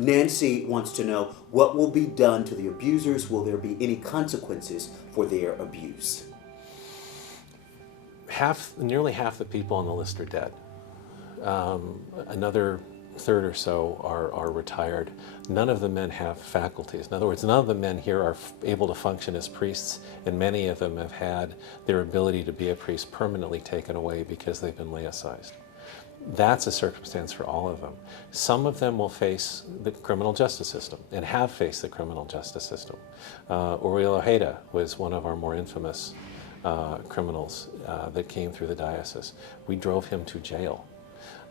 Nancy wants to know what will be done to the abusers. Will there be any consequences for their abuse? Nearly half the people on the list are dead. Another third or so are retired. None of the men have faculties. In other words, none of the men here are able to function as priests, and many of them have had their ability to be a priest permanently taken away because they've been laicized. That's a circumstance for all of them. Some of them will face the criminal justice system and have faced the criminal justice system. Uriel Ojeda was one of our more infamous criminals that came through the diocese. We drove him to jail.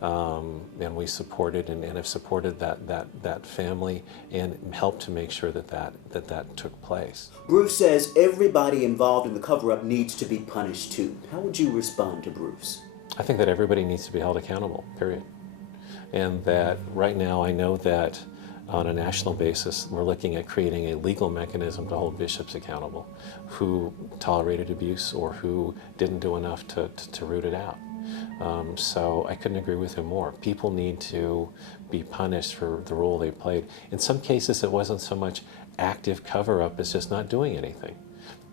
And we supported and have supported that family and helped to make sure that took place. Bruce says everybody involved in the cover-up needs to be punished too. How would you respond to Bruce? I think that everybody needs to be held accountable, period. And that right now I know that on a national basis we're looking at creating a legal mechanism to hold bishops accountable who tolerated abuse or who didn't do enough to root it out. So I couldn't agree with him more. People need to be punished for the role they played. In some cases it wasn't so much active cover-up as just not doing anything.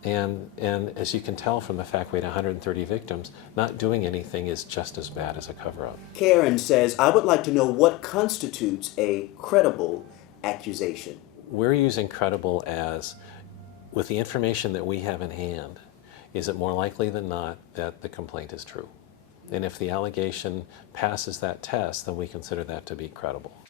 And as you can tell from the fact we had 130 victims, not doing anything is just as bad as a cover-up. Karen says, I would like to know what constitutes a credible accusation. We're using credible as, with the information that we have in hand, is it more likely than not that the complaint is true? And if the allegation passes that test, then we consider that to be credible.